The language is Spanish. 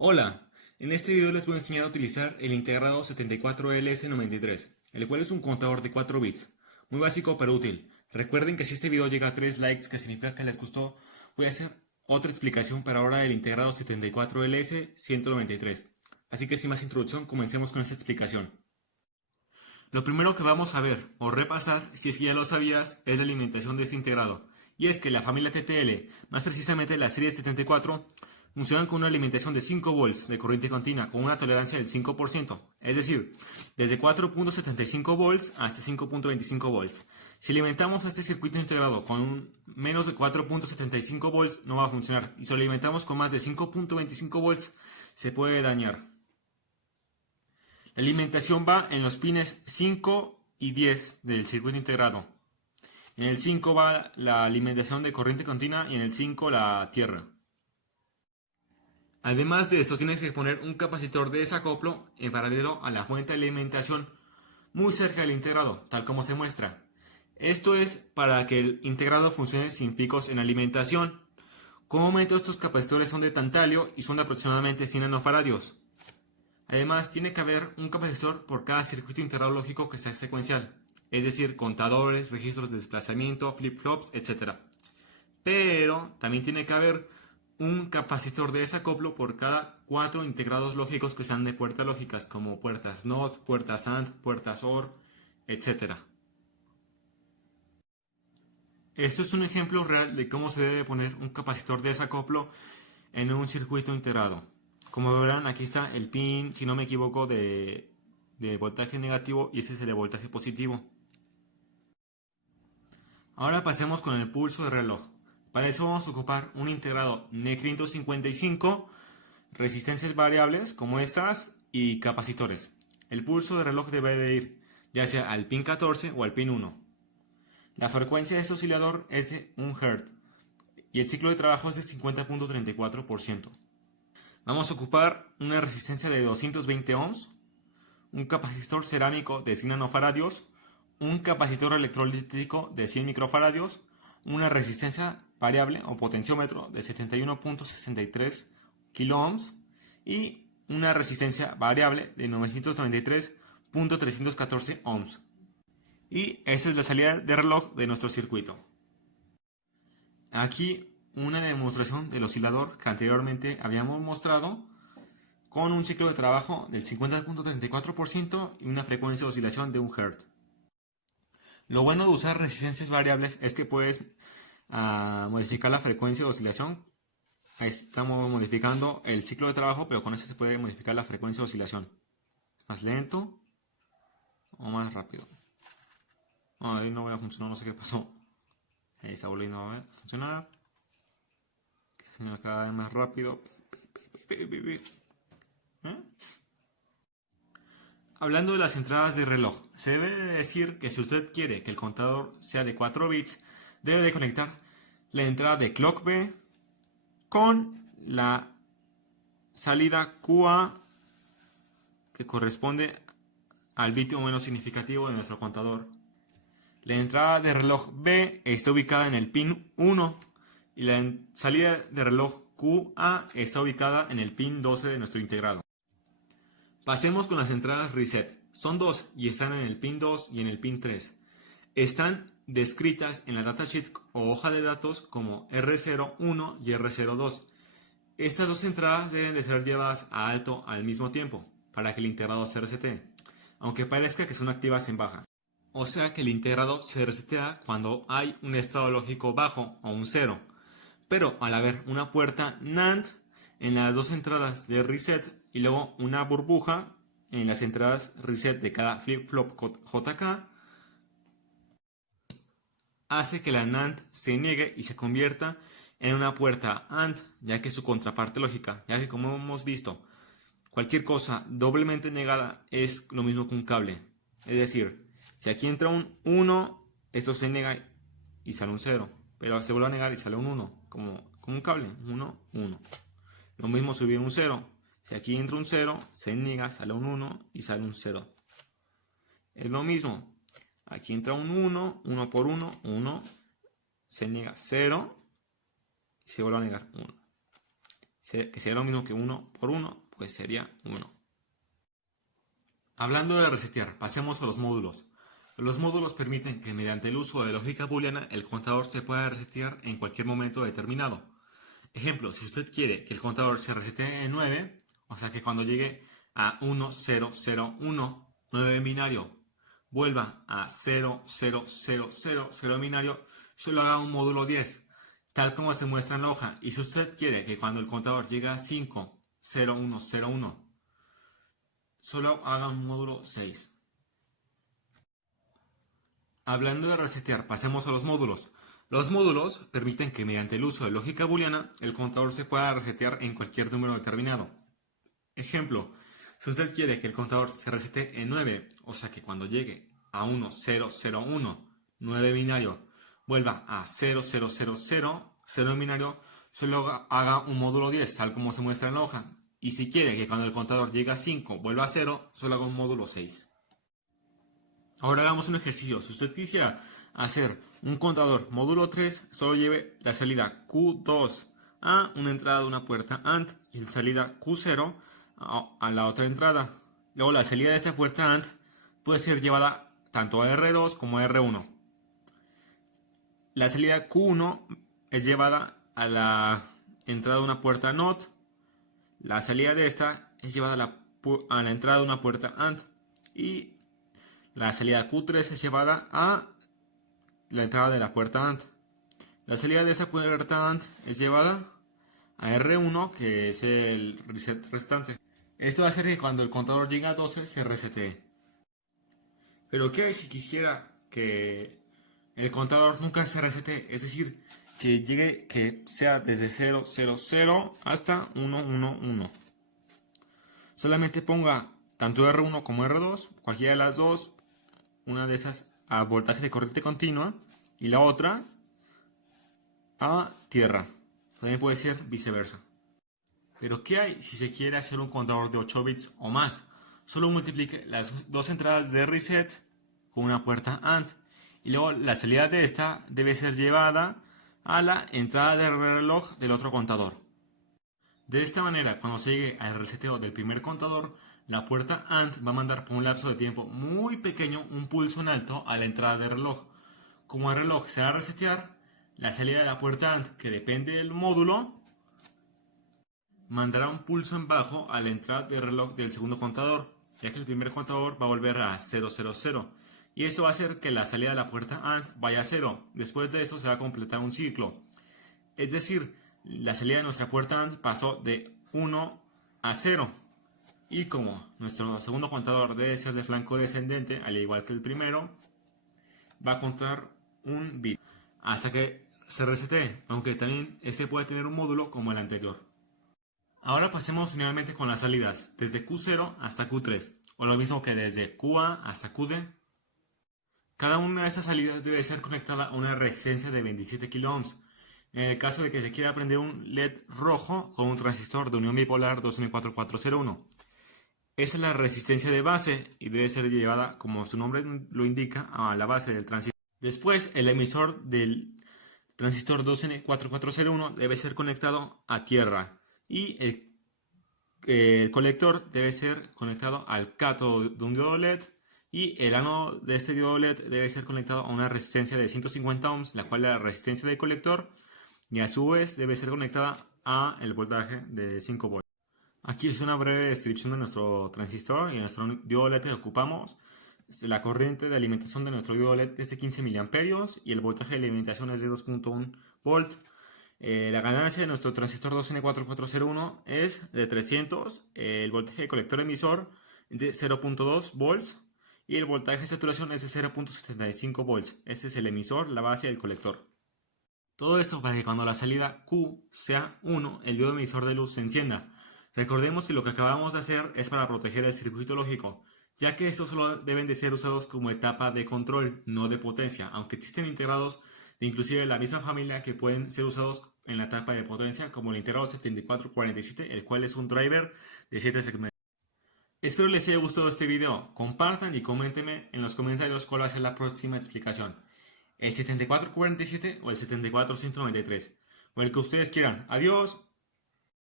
Hola, en este video les voy a enseñar a utilizar el integrado 74LS93, el cual es un contador de 4 bits, muy básico pero útil. Recuerden que si este video llega a 3 likes, que significa que les gustó, voy a hacer otra explicación para ahora del integrado 74LS193. Así que sin más introducción, comencemos con esta explicación. Lo primero que vamos a ver o repasar, si es que ya lo sabías, es la alimentación de este integrado. Y es que la familia TTL, más precisamente la serie 74, funcionan con una alimentación de 5 volts de corriente continua con una tolerancia del 5%, es decir, desde 4.75 volts hasta 5.25 volts. Si alimentamos a este circuito integrado con menos de 4.75 volts no va a funcionar, y si lo alimentamos con más de 5.25 volts se puede dañar. La alimentación va en los pines 5 y 10 del circuito integrado. En el 5 va la alimentación de corriente continua y en el 5 la tierra. Además de esto, tienes que poner un capacitor de desacoplo en paralelo a la fuente de alimentación muy cerca del integrado, tal como se muestra. Esto es para que el integrado funcione sin picos en alimentación. Comúnmente estos capacitores son de tantalio y son de aproximadamente 100 nanofaradios. Además, tiene que haber un capacitor por cada circuito integrado lógico que sea secuencial, es decir, contadores, registros de desplazamiento, flip-flops, etc. Pero también tiene que haber un capacitor de desacoplo por cada 4 integrados lógicos que sean de puertas lógicas, como puertas NOT, puertas AND, puertas OR, etc. Esto es un ejemplo real de cómo se debe poner un capacitor de desacoplo en un circuito integrado. Como verán, aquí está el pin, si no me equivoco, de voltaje negativo y ese es el de voltaje positivo. Ahora pasemos con el pulso de reloj. Para eso vamos a ocupar un integrado NEC 555, resistencias variables como estas y capacitores. El pulso de reloj debe de ir ya sea al pin 14 o al pin 1. La frecuencia de este oscilador es de 1 Hz y el ciclo de trabajo es de 50.34%. Vamos a ocupar una resistencia de 220 ohms, un capacitor cerámico de 100 nanofaradios, un capacitor electrolítico de 100 microfaradios, una resistencia variable o potenciómetro de 71.63 kiloohms y una resistencia variable de 993.314 ohms. Y esa es la salida de reloj de nuestro circuito. Aquí una demostración del oscilador que anteriormente habíamos mostrado con un ciclo de trabajo del 50.34% y una frecuencia de oscilación de 1 Hz. Lo bueno de usar resistencias variables es que puedes modificar la frecuencia de oscilación. Ahí estamos modificando el ciclo de trabajo, pero con eso se puede modificar la frecuencia de oscilación. Más lento o más rápido. Ahí no voy a funcionar, no sé qué pasó. Ahí está volviendo a funcionar. Cada vez más rápido. Hablando de las entradas de reloj, se debe decir que si usted quiere que el contador sea de 4 bits, debe de conectar la entrada de clock B con la salida QA que corresponde al bit o menos significativo de nuestro contador. La entrada de reloj B está ubicada en el pin 1 y la salida de reloj QA está ubicada en el pin 12 de nuestro integrado. Pasemos con las entradas reset. Son dos y están en el pin 2 y en el pin 3. Están descritas en la datasheet o hoja de datos como R01 y R02. Estas dos entradas deben de ser llevadas a alto al mismo tiempo para que el integrado se resete, aunque parezca que son activas en baja. O sea que el integrado se resetea cuando hay un estado lógico bajo o un 0. Pero al haber una puerta NAND en las dos entradas de reset y luego una burbuja en las entradas reset de cada flip-flop JK, hace que la NAND se niegue y se convierta en una puerta AND, ya que es su contraparte lógica, ya que como hemos visto, cualquier cosa doblemente negada es lo mismo que un cable. Es decir, si aquí entra un 1, esto se niega y sale un 0, pero se vuelve a negar y sale un 1, como un cable, 1, 1. Lo mismo si hubiera un 0, si aquí entra un 0, se niega, sale un 1 y sale un 0. Es lo mismo, aquí entra un 1, 1 por 1, 1, se niega 0 y se vuelve a negar 1. que sería lo mismo que 1 por 1, pues sería 1. Hablando de resetear, pasemos a los módulos. Los módulos permiten que mediante el uso de lógica booleana el contador se pueda resetear en cualquier momento determinado. Ejemplo, si usted quiere que el contador se resetee en 9, o sea que cuando llegue a 1001, 9 binario, vuelva a 00000 binario, solo haga un módulo 10, tal como se muestra en la hoja. Y si usted quiere que cuando el contador llegue a 50101, solo haga un módulo 6. Hablando de resetear, pasemos a los módulos. Los módulos permiten que mediante el uso de lógica booleana el contador se pueda resetear en cualquier número determinado. Ejemplo, si usted quiere que el contador se resete en 9, o sea que cuando llegue a 1001, 9 binario, vuelva a 00000 binario, solo haga un módulo 10, tal como se muestra en la hoja. Y si quiere que cuando el contador llegue a 5 vuelva a 0, solo haga un módulo 6. Ahora hagamos un ejercicio. Si usted quisiera hacer un contador módulo 3, solo lleve la salida Q2 a una entrada de una puerta AND y la salida Q0 a la otra entrada. Luego la salida de esta puerta AND puede ser llevada tanto a R2 como a R1. La salida Q1 es llevada a la entrada de una puerta NOT. La salida de esta es llevada a la entrada de una puerta AND. Y la salida Q3 es llevada a la entrada de la puerta AND. La salida de esa puerta AND es llevada a R1, que es el reset restante. Esto va a hacer que cuando el contador llegue a 12 se resetee. Pero ¿qué hay si quisiera que el contador nunca se resete? Es decir, que sea desde 000 hasta 111. Solamente ponga tanto R1 como R2, cualquiera de las dos, una de esas a voltaje de corriente continua y la otra a tierra. También puede ser viceversa. Pero ¿qué hay si se quiere hacer un contador de 8 bits o más? Solo multiplique las dos entradas de reset con una puerta AND y luego la salida de esta debe ser llevada a la entrada de reloj del otro contador. De esta manera, cuando se llegue al reseteo del primer contador, la puerta AND va a mandar por un lapso de tiempo muy pequeño un pulso en alto a la entrada del reloj. Como el reloj se va a resetear, la salida de la puerta AND, que depende del módulo, mandará un pulso en bajo a la entrada del reloj del segundo contador, ya que el primer contador va a volver a 000. Y eso va a hacer que la salida de la puerta AND vaya a 0. Después de esto se va a completar un ciclo. Es decir, la salida de nuestra puerta AND pasó de 1 a 0. Y como nuestro segundo contador debe ser de flanco descendente, al igual que el primero, va a contar un bit hasta que se resetee, aunque también este puede tener un módulo como el anterior. Ahora pasemos finalmente con las salidas, desde Q0 hasta Q3, o lo mismo que desde QA hasta QD. Cada una de estas salidas debe ser conectada a una resistencia de 27 kΩ. En el caso de que se quiera prender un LED rojo con un transistor de unión bipolar 2N4401. Esa es la resistencia de base y debe ser llevada, como su nombre lo indica, a la base del transistor. Después, el emisor del transistor 2N4401 debe ser conectado a tierra y el colector debe ser conectado al cátodo de un diodo LED y el ánodo de este diodo LED debe ser conectado a una resistencia de 150 ohms, la cual es la resistencia del colector, y a su vez debe ser conectada a el voltaje de 5 volts. Aquí es una breve descripción de nuestro transistor y de nuestro diodo LED que ocupamos. La corriente de alimentación de nuestro diodo LED es de 15 mA y el voltaje de alimentación es de 2.1 volt. La ganancia de nuestro transistor 2N4401 es de 300, el voltaje de colector emisor es de 0.2 volts y el voltaje de saturación es de 0.75 volts. Este es el emisor, la base y el colector. Todo esto para que cuando la salida Q sea 1, el diodo emisor de luz se encienda. Recordemos que lo que acabamos de hacer es para proteger el circuito lógico, ya que estos solo deben de ser usados como etapa de control, no de potencia, aunque existen integrados de inclusive la misma familia que pueden ser usados en la etapa de potencia, como el integrado 7447, el cual es un driver de 7 segmentos. Espero les haya gustado este video, compartan y coméntenme en los comentarios cuál va a ser la próxima explicación, el 7447 o el 74193, o el que ustedes quieran. Adiós.